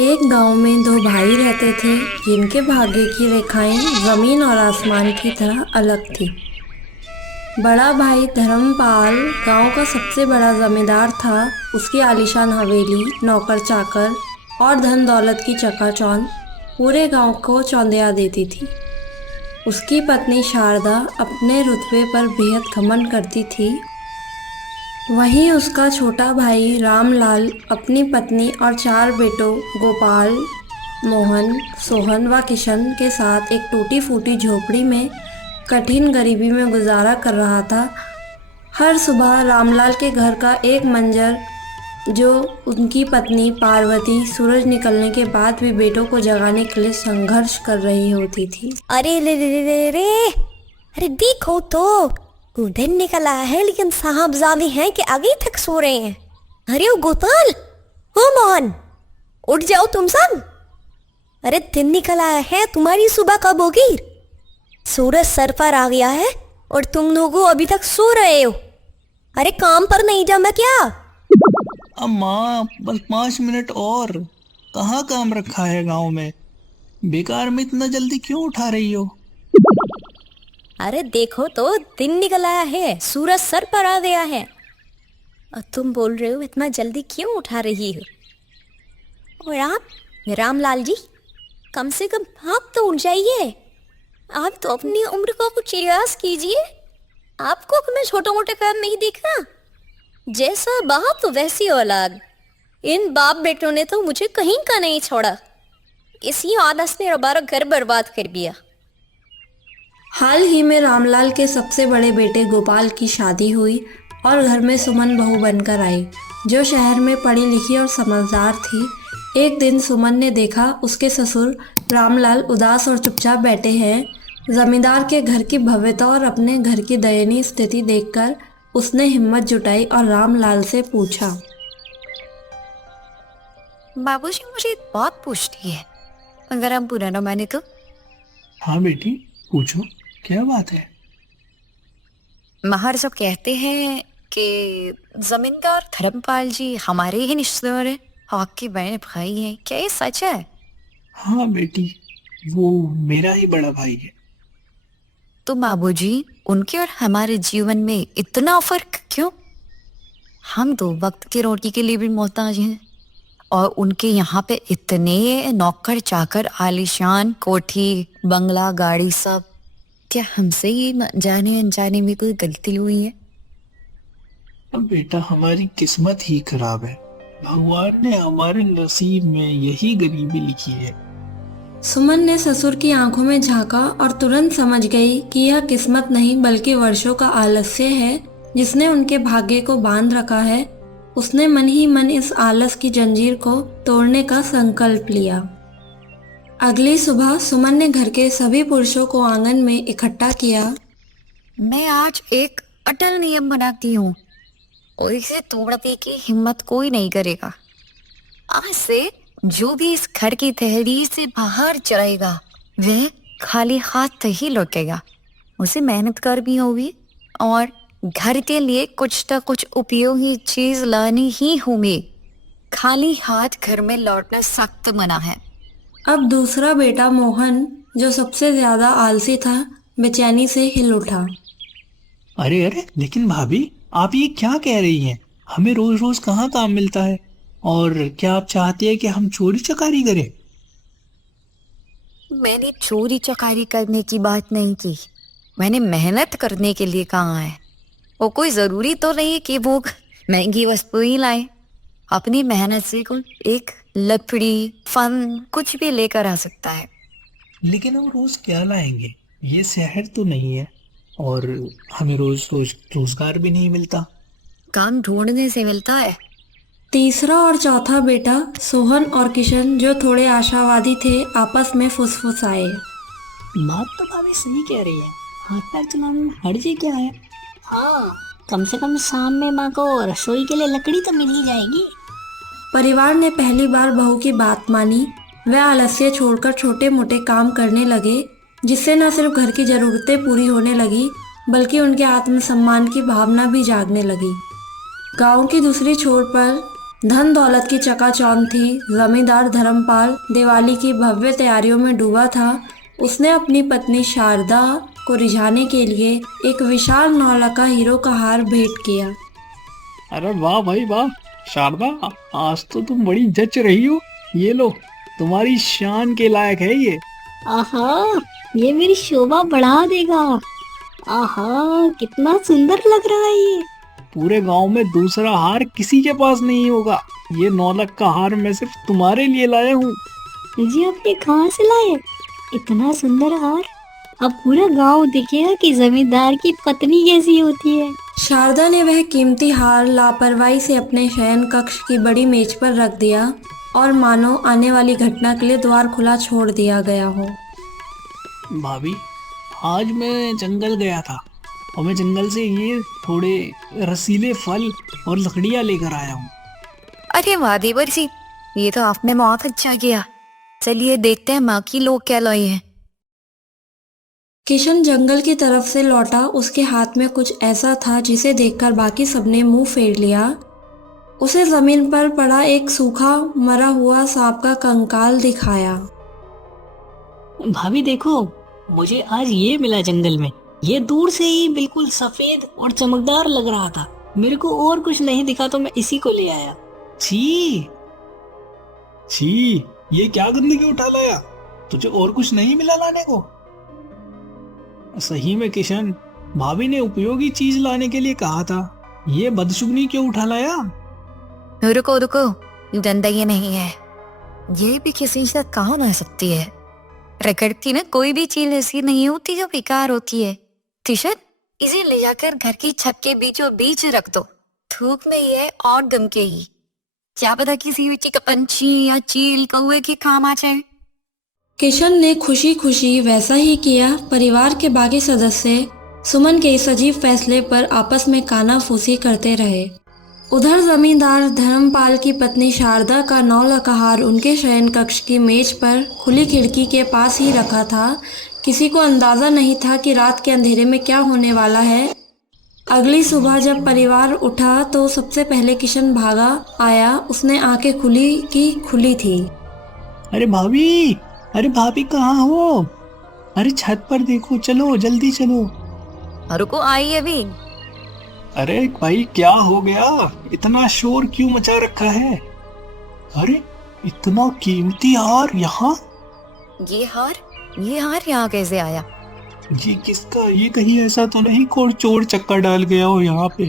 एक गांव में दो भाई रहते थे जिनके भाग्य की रेखाएं जमीन और आसमान की तरह अलग थी। बड़ा भाई धर्मपाल गांव का सबसे बड़ा जमींदार था। उसकी आलीशान हवेली, नौकर चाकर और धन दौलत की चकाचौंध पूरे गांव को चौंधिया देती थी। उसकी पत्नी शारदा अपने रुतबे पर बेहद घमंड करती थी। वहीं उसका छोटा भाई रामलाल अपनी पत्नी और चार बेटों गोपाल, मोहन, सोहन व किशन के साथ एक टूटी फूटी झोपड़ी में कठिन गरीबी में गुजारा कर रहा था। हर सुबह रामलाल के घर का एक मंजर जो उनकी पत्नी पार्वती सूरज निकलने के बाद भी बेटों को जगाने के लिए संघर्ष कर रही होती थी। अरे ले ले ले रे, अरे देखो तो दिन निकला है लेकिन साहबजादे हैं कि अभी तक सो रहे हैं। अरे ओ गोपाल, ओ मोहन, उठ जाओ तुम सब। अरे दिन निकला है, तुम्हारी सुबह कब होगी? सूरज सर पर आ गया है और तुम लोगों अभी तक सो रहे हो। अरे काम पर नहीं जाना क्या? अम्मा बस 5 मिनट और। कहाँ काम रखा है गांव में? बेकार में इतना जल्दी क्यों उठा रही हो? अरे देखो तो दिन निकल आया है, सूरज सर पर आ गया है और तुम बोल रहे हो इतना जल्दी क्यों उठा रही हो? और आप रामलाल जी, कम से कम आप तो उठ जाइए। आप तो अपनी उम्र को कुछ रियाज कीजिए। आपको मैं छोटे मोटे काम नहीं देखा। जैसा बाप तो वैसी औलाद। इन बाप बेटों ने तो मुझे कहीं का नहीं छोड़ा। इसी आदत ने हमारा घर बर्बाद कर दिया। हाल ही में रामलाल के सबसे बड़े बेटे गोपाल की शादी हुई और घर में सुमन बहू बनकर आई, जो शहर में पढ़ी लिखी और समझदार थी। एक दिन सुमन ने देखा उसके ससुर रामलाल उदास और चुपचाप बैठे हैं। जमींदार के घर की भव्यता और अपने घर की दयनीय स्थिति देखकर उसने हिम्मत जुटाई और रामलाल से पूछा, बाबूजी मुझे एक बात पूछती है, अगर आप बुरा न माने तो। हाँ बेटी, पूछो, क्या बात है? महर सब कहते हैं कि जमींदार धर्मपाल जी हमारे ही रिश्तेदार हैं, आपके बहन भाई हैं। क्या ये सच है? हाँ बेटी, वो मेरा ही बड़ा भाई है। तो बाबूजी, उनके और हमारे जीवन में इतना फर्क क्यों? हम तो वक्त की रोटी के लिए भी मोहताज हैं और उनके यहाँ पे इतने नौकर चाकर, आलीशान कोठी, बंगला, गाड़ी सब। क्या हमसे ही जाने अनजाने में कोई गलती हुई है? अब बेटा, हमारी किस्मत ही खराब है। भगवान ने हमारे नसीब में यही गरीबी लिखी है। सुमन ने ससुर की आंखों में झांका और तुरंत समझ गई कि यह किस्मत नहीं बल्कि वर्षों का आलस्य है जिसने उनके भाग्य को बांध रखा है। उसने मन ही मन इस आलस की जंजीर को तोड़ने का संकल्प लिया। अगली सुबह सुमन ने घर के सभी पुरुषों को आंगन में इकट्ठा किया। मैं आज एक अटल नियम बनाती हूँ और इसे तोड़ने की हिम्मत कोई नहीं करेगा। आज से जो भी इस घर की तहरीर से बाहर जाएगा वह खाली हाथ ही लौटेगा। उसे मेहनत कर भी होगी और घर के लिए कुछ न कुछ उपयोगी चीज लानी ही होगी। खाली हाथ घर में लौटना सख्त मना है। अब दूसरा बेटा मोहन, जो सबसे ज्यादा आलसी था, बेचैनी से हिल उठा। अरे अरे, लेकिन भाभी, आप ये क्या कह रही हैं? हमें रोज रोज कहाँ काम मिलता है? और क्या आप चाहती है कि हम चोरी चकारी करें? मैंने चोरी चकारी करने की बात नहीं की, मैंने मेहनत करने के लिए कहा है। वो कोई जरूरी तो नहीं कि वो महंगी वस्तु ही लाए। अपनी मेहनत से कोई एक लकड़ी, फन कुछ भी लेकर आ सकता है। लेकिन हम रोज क्या लाएंगे? ये शहर तो नहीं है और हमें रोज रोज रोजगार भी नहीं मिलता। काम ढूंढने से मिलता है। तीसरा और चौथा बेटा सोहन और किशन, जो थोड़े आशावादी थे, आपस में फुसफुसाए। बात तो भाभी सही कह रही है, हाथ पैर चलाने में हर्ज ही क्या है? हाँ, कम से कम शाम में माँ को रसोई के लिए लकड़ी तो मिल ही जाएगी। परिवार ने पहली बार बहू की बात मानी। वह आलस्य छोड़कर छोटे मोटे काम करने लगे, जिससे न सिर्फ घर की जरूरतें पूरी होने लगी बल्कि उनके आत्मसम्मान की भावना भी जागने लगी। गांव की दूसरी छोर पर धन दौलत की चकाचौंध थी। जमींदार धर्मपाल दिवाली की भव्य तैयारियों में डूबा था। उसने अपनी पत्नी शारदा को रिझाने के लिए एक विशाल 9 लाख का हीरो का हार भेंट किया। अरे वाह भाई वाह, शारदा आज तो तुम बड़ी जच रही हो। ये लो, तुम्हारी शान के लायक है ये। आहा, ये मेरी शोभा बढ़ा देगा। आहा, कितना सुंदर लग रहा है ये। पूरे गांव में दूसरा हार किसी के पास नहीं होगा। ये 9 लाख का हार मैं सिर्फ तुम्हारे लिए लाया हूँ। जी आपने कहाँ से लाए इतना सुंदर हार? अब पूरा गांव दिखेगा कि जमींदार की पत्नी कैसी होती है। शारदा ने वह कीमती हार लापरवाही से अपने शयन कक्ष की बड़ी मेज पर रख दिया और मानो आने वाली घटना के लिए द्वार खुला छोड़ दिया गया हो। भाभी, आज मैं जंगल गया था और मैं जंगल से ये थोड़े रसीले फल और लकड़ियाँ लेकर आया हूँ। अरे वाह देवर जी, ये तो आपने बहुत अच्छा किया। चलिए देखते हैं माँ की लोग क्या लाई है। किशन जंगल की तरफ से लौटा। उसके हाथ में कुछ ऐसा था जिसे देखकर बाकी सबने मुंह फेर लिया। उसे जमीन पर पड़ा एक सूखा मरा हुआ सांप का कंकाल दिखाया। भाभी देखो, मुझे आज ये मिला जंगल में। ये दूर से ही बिल्कुल सफेद और चमकदार लग रहा था। मेरे को और कुछ नहीं दिखा तो मैं इसी को ले आया। छी छी, ये क्या गंदगी उठा लाया? तुझे और कुछ नहीं मिला लाने को? सही में किशन, भाभी ने उपयोगी चीज लाने के लिए कहा था। ये बदशुगनी क्यों उठा लाया? रुको रुको, ये गंदगी नहीं है। ये भी किसी से कहाँ आ सकती है। प्रकृति में कोई भी चीज ऐसी नहीं होती जो बेकार होती है। तिशत, इसे ले जाकर घर की छत के बीचों बीच रख दो। थूक में ये और दमकेगी। क्या पता किसी मिट्टी का पंछी या चील कौवे के काम आ जाए। किशन ने खुशी खुशी वैसा ही किया। परिवार के बाकी सदस्य सुमन के इस अजीब फैसले पर आपस में कानाफूसी करते रहे। उधर जमींदार धर्मपाल की पत्नी शारदा का 9 लाख का हार उनके शयन कक्ष की मेज पर खुली खिड़की के पास ही रखा था। किसी को अंदाजा नहीं था कि रात के अंधेरे में क्या होने वाला है। अगली सुबह जब परिवार उठा तो सबसे पहले किशन भागा आया। उसने आंखें खुली की खुली थी। अरे भाभी, अरे भाभी कहाँ हो? अरे छत पर देखो, चलो जल्दी चलो। रुको, आई अभी। अरे भाई क्या हो गया? इतना शोर क्यों मचा रखा है? अरे इतना कीमती हार यहाँ? ये हार यहाँ कैसे आया? जी किसका? ये कहीं ऐसा तो नहीं कोई चोर चक्कर डाल गया हो यहाँ पे?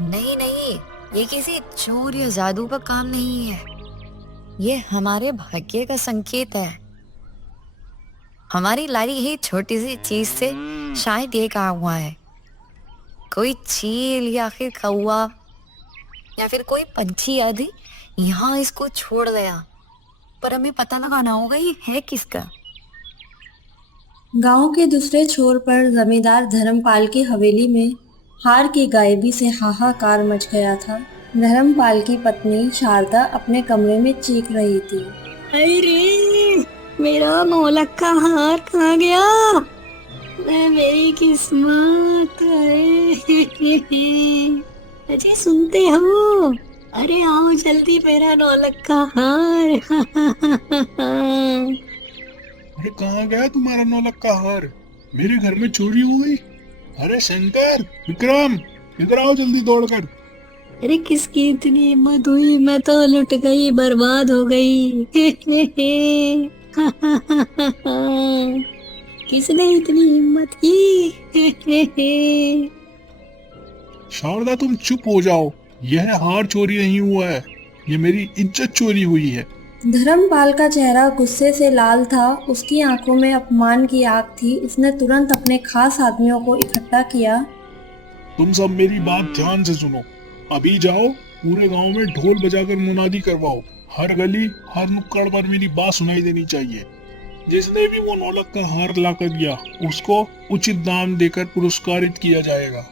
नहीं नहीं, ये किसी चोर या जादू का काम नहीं है। ये हमारे भाग्य का संकेत है। हमारी लाई ही छोटी सी चीज से शायद ये काम हुआ है। कोई चील या फिर कौवा या फिर कोई पंछी आदि यहाँ इसको छोड़ गया, पर हमें पता लगाना होगा ये है किसका। गांव के दूसरे छोर पर जमींदार धर्मपाल की हवेली में हार की गायबी से हाहाकार मच गया था। धर्मपाल की पत्नी शारदा अपने कमरे में चीख रही थी। अरे मेरा 9 लाख का हार कहाँ गया? मेरी किस्मत। अरे सुनते हो? अरे आओ जल्दी, मेरा 9 लाख का हार। अरे कहाँ गया तुम्हारा 9 लाख का हार? मेरे घर में चोरी हो गई। अरे शंकर, विक्रम, इधर आओ जल्दी दौड़कर। अरे किसकी इतनी हिम्मत हुई? मैं तो लुट गई, बर्बाद हो गई। किसने इतनी हिम्मत की? शारदा तुम चुप हो जाओ। यह हार चोरी नहीं हुआ है, ये मेरी इज्जत चोरी हुई है। धर्मपाल का चेहरा गुस्से से लाल था। उसकी आंखों में अपमान की आग थी। उसने तुरंत अपने खास आदमियों को इकट्ठा किया। तुम सब मेरी बात ध्यान से सुनो। अभी जाओ, पूरे गांव में ढोल बजाकर मुनादी करवाओ। हर गली, हर नुक्कड़ पर मेरी बात सुनाई देनी चाहिए। जिसने भी वो 9 लाख का हार ला कर दिया, उसको उचित दाम देकर पुरस्कारित किया जाएगा,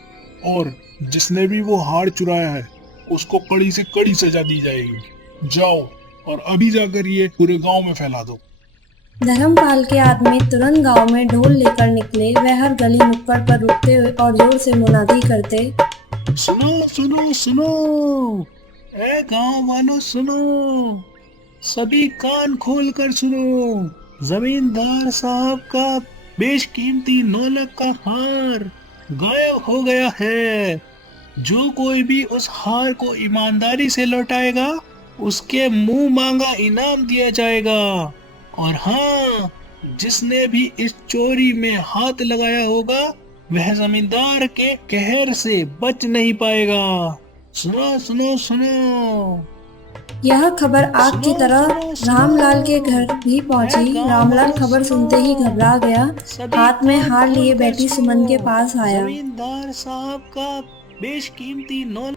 और जिसने भी वो हार चुराया है, उसको कड़ी से कड़ी सजा दी जाएगी। जाओ और अभी जाकर ये पूरे गांव में फैला दो। धर्मपाल के आदमी तुरंत गांव में ढोल लेकर निकले। वह हर गली नुक्कड़ पर रुकते हुए और जोर से मुनादी करते। सुनो सुनो सुनो, ए गांव वालों सुनो, सभी कान खोल कर सुनो। जमींदार साहब का बेशकीमती 9 लाख का हार गायब हो गया है। जो कोई भी उस हार को ईमानदारी से लौटाएगा उसके मुंह मांगा इनाम दिया जाएगा। और हाँ, जिसने भी इस चोरी में हाथ लगाया होगा वह जमींदार के कहर से बच नहीं पाएगा। सुनो सुनो सुनो। यह खबर आग की तरह रामलाल के घर भी पहुंची। रामलाल खबर सुनते ही घबरा गया, हाथ में हार लिए बैठी सुमन के पास आया। जमींदार साहब का बेशकीमती 9।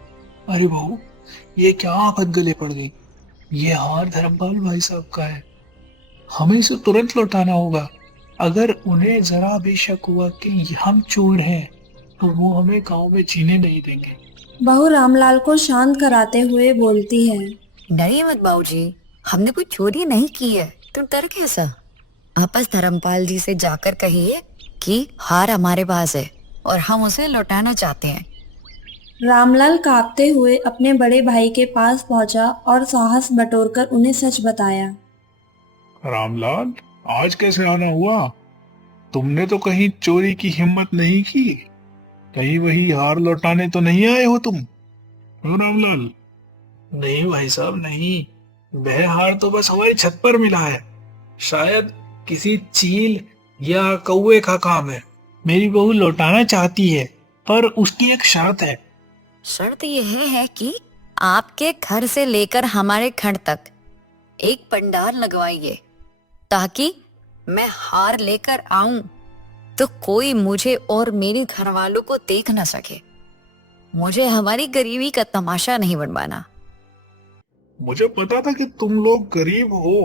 अरे बहू, ये क्या आफत गले पड़ गई। ये हार धर्मपाल भाई साहब का है, हमें इसे तुरंत लौटाना होगा। अगर उन्हें जरा भी शक हुआ कि हम चोर हैं तो वो हमें गांव में जीने नहीं देंगे। बहू रामलाल को शांत कराते हुए बोलती है, डरिए मत बाबूजी, हमने कोई चोरी नहीं की है। तुम डर कैसा? आप बस धर्मपाल जी से जाकर कहिए कि हार हमारे पास है और हम उसे लौटाना चाहते हैं। रामलाल कांपते हुए अपने बड़े भाई के पास पहुंचा और साहस बटोरकर उन्हें सच बताया। रामलाल, आज कैसे आना हुआ? तुमने तो कहीं चोरी की हिम्मत नहीं की। कहीं वही हार लौटाने तो नहीं आए हो तुम? हो रामलाल? नहीं भाई साहब, नहीं। वह हार तो बस हमारी छत पर मिला है। शायद किसी चील या कौवे का काम है। मेरी बहू लौटाना चाहती है, पर उसकी एक शर्त है। शर्त यह है कि आपके घर से लेकर हमारे घर तक एक पंडाल लगवाइए, ताकि मैं हार लेकर आऊं तो कोई मुझे और मेरे घर वालों को देख न सके। मुझे हमारी गरीबी का तमाशा नहीं बनवाना। मुझे पता था कि तुम लोग गरीब हो,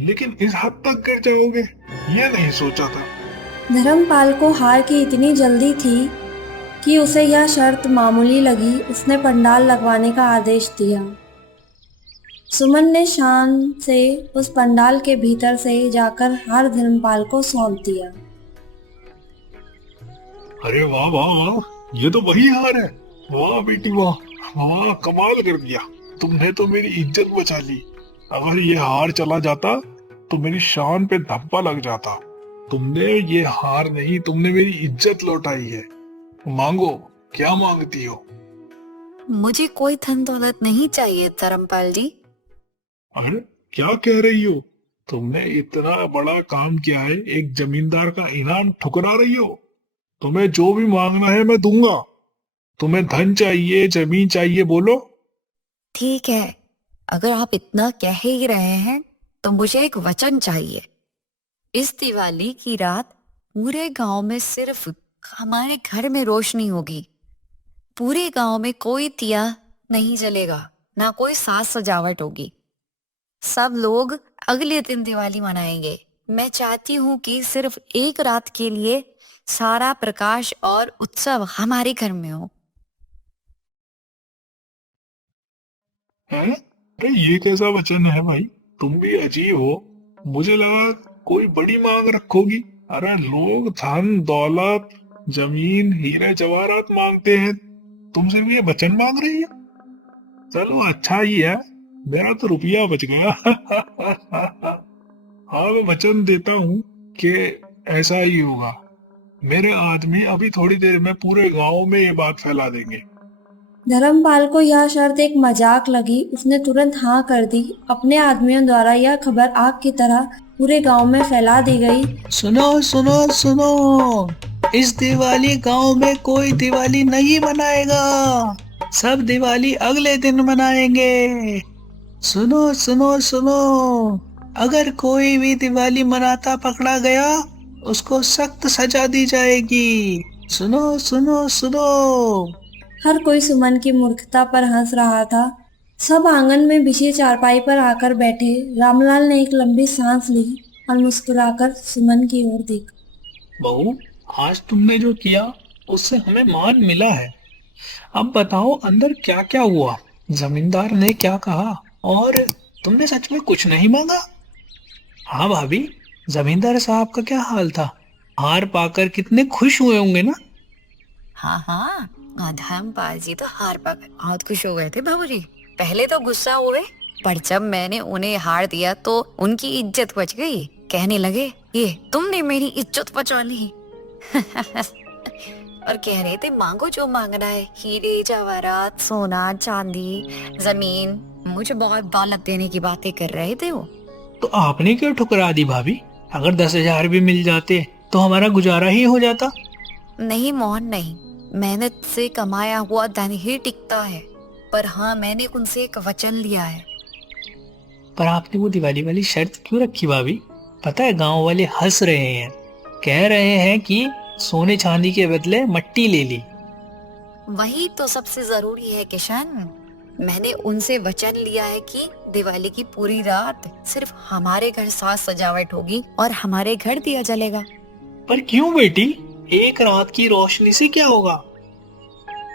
लेकिन इस हद तक गिर जाओगे ये नहीं सोचा था। धर्मपाल को हार की इतनी जल्दी थी कि उसे यह शर्त मामूली लगी। उसने पंडाल लगवाने का आदेश दिया। सुमन ने शान से उस पंडाल के भीतर से जाकर हार धर्मपाल को सौंप दिया। अरे वाह वाह वाह, ये तो वही हार है। वाह बेटी वाह, वाह कमाल कर दिया। तुमने तो मेरी इज्जत बचा ली। अगर ये हार चला जाता तो मेरी शान पे धब्बा लग जाता। तुमने ये हार नहीं, तुमने मेरी इज्जत लौटाई है। मांगो, क्या मांगती हो? मुझे कोई धन दौलत नहीं चाहिए धर्मपाल जी। अरे क्या कह रही हो? तुमने इतना बड़ा काम किया है, एक जमींदार का इनाम ठुकरा रही हो। तुम्हें जो भी मांगना है मैं दूंगा। तुम्हें धन चाहिए, जमीन चाहिए, बोलो। ठीक है, अगर आप इतना कह ही रहे हैं तो मुझे एक वचन चाहिए। इस दिवाली की रात पूरे गांव में सिर्फ हमारे घर में रोशनी होगी। पूरे गांव में कोई दिया नहीं जलेगा, ना कोई साज सजावट होगी। सब लोग अगले दिन दिवाली मनाएंगे। मैं चाहती हूँ कि सिर्फ एक रात के लिए सारा प्रकाश और उत्सव हमारे घर में हो। हैं? अरे ये कैसा वचन है भाई? तुम भी अजीब हो। मुझे लगा कोई बड़ी मांग रखोगी। अरे लोग धन दौलत, जमीन, हीरे जवाहरात मांगते हैं, तुमसे भी ये वचन मांग रही है। चलो अच्छा ही है, मेरा तो रुपया बच गया। हाँ, मैं वचन देता हूँ कि ऐसा ही होगा। मेरे आदमी अभी थोड़ी देर में पूरे गांव में ये बात फैला देंगे। धर्मपाल को यह शर्त एक मजाक लगी। उसने तुरंत हाँ कर दी। अपने आदमियों द्वारा यह खबर आग की तरह पूरे गांव में फैला दी गई। सुनो सुनो सुनो, इस दिवाली गांव में कोई दिवाली नहीं मनाएगा। सब दिवाली अगले दिन मनाएंगे। सुनो सुनो सुनो, अगर कोई भी दिवाली मनाता पकड़ा गया उसको सख्त सजा दी जाएगी। सुनो सुनो सुनो। हर कोई सुमन की मूर्खता पर हंस रहा था। सब आंगन में बिछी चारपाई पर आकर बैठे। रामलाल ने एक लंबी सांस ली और मुस्कुराकर सुमन की ओर देखा। बहू, आज तुमने जो किया उससे हमें मान मिला है। अब बताओ अंदर क्या क्या हुआ, जमींदार ने क्या कहा, और तुमने सच में कुछ नहीं मांगा? हाँ भाभी, जमींदार साहब का क्या हाल था? हार पाकर कितने खुश हुए होंगे ना? हाँ हाँ, धर्मपाल जी तो हार पाकर बहुत खुश हो गए थे बाबूजी। पहले तो गुस्सा हुए, पर जब मैंने उन्हें हार दिया तो उनकी इज्जत बच गई। कहने लगे, ये तुमने मेरी इज्जत बचा ली। और कह रहे थे, मांगो जो मांगना है, हीरे जवाहरात, सोना चांदी, जमीन। मुझे बहुत दौलत देने की बातें कर रहे थे वो। तो आपने क्यों ठुकरा दी भाभी? अगर 10,000 भी मिल जाते तो हमारा गुजारा ही हो जाता। नहीं मोहन नहीं, मेहनत से कमाया हुआ धन ही टिकता है। पर हाँ, मैंने उनसे एक वचन लिया है। पर आपने वो दिवाली वाली शर्त क्यों रखी भाभी? पता है गांव वाले हंस रहे हैं, कह रहे हैं कि सोने चांदी के बदले मट्टी ले ली। वही तो सबसे जरूरी है किशन। मैंने उनसे वचन लिया है कि दिवाली की पूरी रात सिर्फ हमारे घर साज सजावट होगी और हमारे घर दिया जलेगा। पर क्यों बेटी? एक रात की रोशनी से क्या होगा?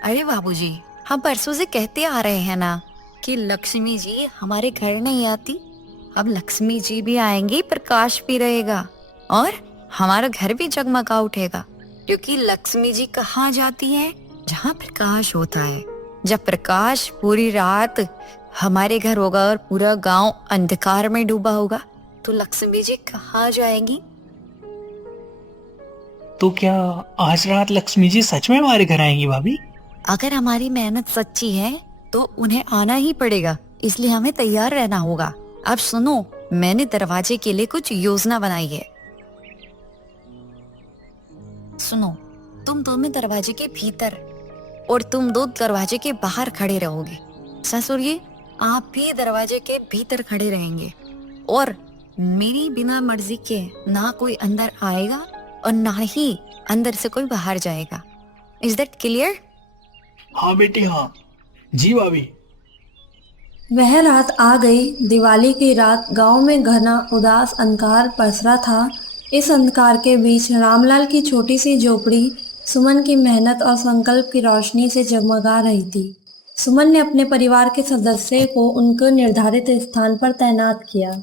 अरे बाबूजी, हम परसों से कहते आ रहे हैं ना कि लक्ष्मी जी हमारे घर नहीं आती। अब लक्ष्मी जी भी आएंगी, प्रकाश भी रहेगा और हमारा घर भी जगमगा उठेगा। क्योंकि लक्ष्मी जी कहाँ जाती है? जहाँ प्रकाश होता है। जब प्रकाश पूरी रात हमारे घर होगा और पूरा गांव अंधकार में डूबा होगा, तो लक्ष्मी जी कहाँ जाएंगी? तो क्या आज रात लक्ष्मी जी सच में हमारे घर आएंगी भाभी? अगर हमारी मेहनत सच्ची है तो उन्हें आना ही पड़ेगा, इसलिए हमें तैयार रहना होगा। अब सुनो, मैंने दरवाजे के लिए कुछ योजना बनाई है। सुनो, तुम दोनों दरवाजे के भीतर और तुम दो दरवाजे के बाहर खड़े रहोगे। ससुर जी, आप भी दरवाजे के भीतर खड़े रहेंगे और मेरी बिना मर्जी के ना कोई अंदर आएगा और ना ही अंदर से कोई बाहर जाएगा। Is that clear? हाँ बेटी हाँ। जी भाभी। वह रात आ गई। दिवाली की रात गांव में घना उदास अंधकार पसरा था। इस अंधकार के बीच रामलाल की छोटी सी झोपड़ी सुमन की मेहनत और संकल्प की रोशनी से जगमगा रही थी। सुमन ने अपने परिवार के सदस्य को उनके निर्धारित स्थान पर तैनात किया।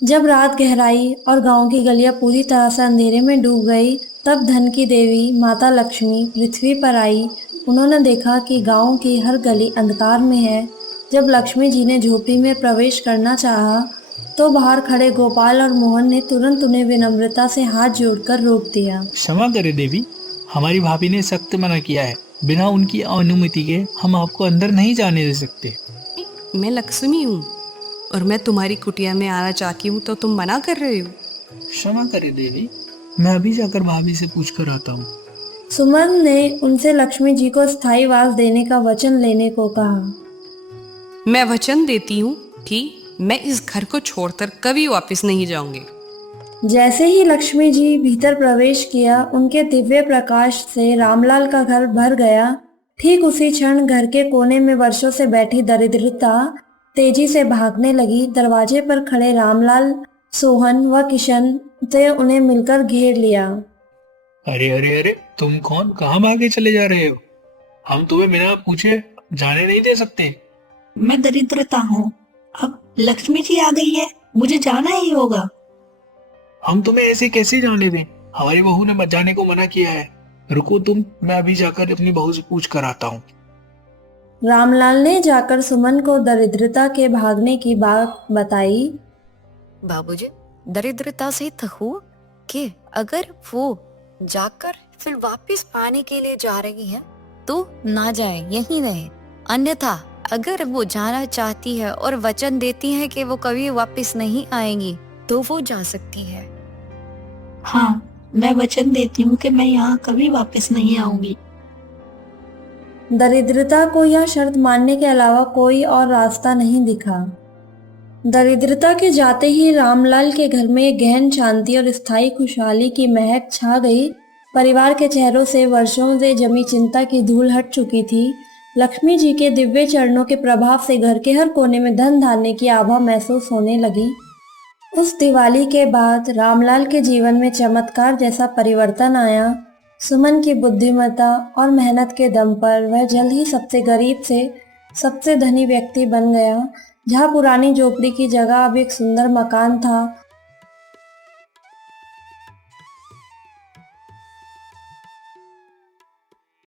जब रात गहराई और गांव की गलियां पूरी तरह से अंधेरे में डूब गई, तब धन की देवी माता लक्ष्मी पृथ्वी पर आई। उन्होंने देखा कि गांव की हर गली अंधकार में है। जब लक्ष्मी जी ने झोपड़ी में प्रवेश करना चाहा, तो बाहर खड़े गोपाल और मोहन ने तुरंत उन्हें विनम्रता से हाथ जोड़कर रोक दिया। क्षमा करे देवी, हमारी भाभी ने सख्त मना किया है। बिना उनकी अनुमति के हम आपको अंदर नहीं जाने दे सकते। मैं लक्ष्मी हूँ और मैं तुम्हारी कुटिया में आना चाहती हूँ, तो तुम मना कर रहे हो? क्षमा करे देवी, मैं अभी जाकर भाभी से पूछ कर आता हूँ। सुमन ने उनसे लक्ष्मी जी को स्थायी वास देने का वचन लेने को कहा। मैं वचन देती हूँ कि मैं इस घर को छोड़कर कभी वापस नहीं जाऊंगी। जैसे ही लक्ष्मी जी भीतर प्रवेश किया, उनके दिव्य प्रकाश से रामलाल का घर भर गया। ठीक उसी क्षण घर के कोने में वर्षों से बैठी दरिद्रता तेजी से भागने लगी। दरवाजे पर खड़े रामलाल, सोहन व किशन ने उन्हें मिलकर घेर लिया। अरे अरे अरे, तुम कौन? कहाँ भागे चले जा रहे हो? हम तुम्हें बिना पूछे जाने नहीं दे सकते। मैं दरिद्रता हूँ, अब लक्ष्मी जी आ गई है, मुझे जाना ही होगा। हम तुम्हें ऐसे कैसे जाने दें? हमारी बहू ने मत जाने को मना किया है। रुको तुम, मैं अभी जाकर अपनी बहू से पूछ कर आता हूँ। रामलाल ने जाकर सुमन को दरिद्रता के भागने की बात बताई। बाबूजी, दरिद्रता से थकू कि अगर वो जाकर फिर वापस पाने के लिए जा रही है तो ना जाए, यहीं रहे। अन्यथा अगर वो जाना चाहती है और वचन देती है कि वो कभी वापस नहीं आएंगी, तो वो जा सकती है। हाँ, मैं वचन देती हूँ कि मैं यहाँ कभी वापस नहीं आऊंगी। दरिद्रता को यह शर्त मानने के अलावा कोई और रास्ता नहीं दिखा। दरिद्रता के जाते ही रामलाल के घर में गहन शांति और स्थायी खुशहाली की महक छा गई। परिवार के चेहरों से वर्षों से जमी चिंता की धूल हट चुकी थी। लक्ष्मी जी के दिव्य चरणों के प्रभाव से घर के हर कोने में धन धान्य की आभा महसूस होने लगी। उस दिवाली के बाद रामलाल के जीवन में चमत्कार जैसा परिवर्तन आया। सुमन की बुद्धिमत्ता और मेहनत के दम पर वह जल्द ही सबसे गरीब से सबसे धनी व्यक्ति बन गया। जहाँ पुरानी झोपड़ी की जगह अब एक सुंदर मकान था,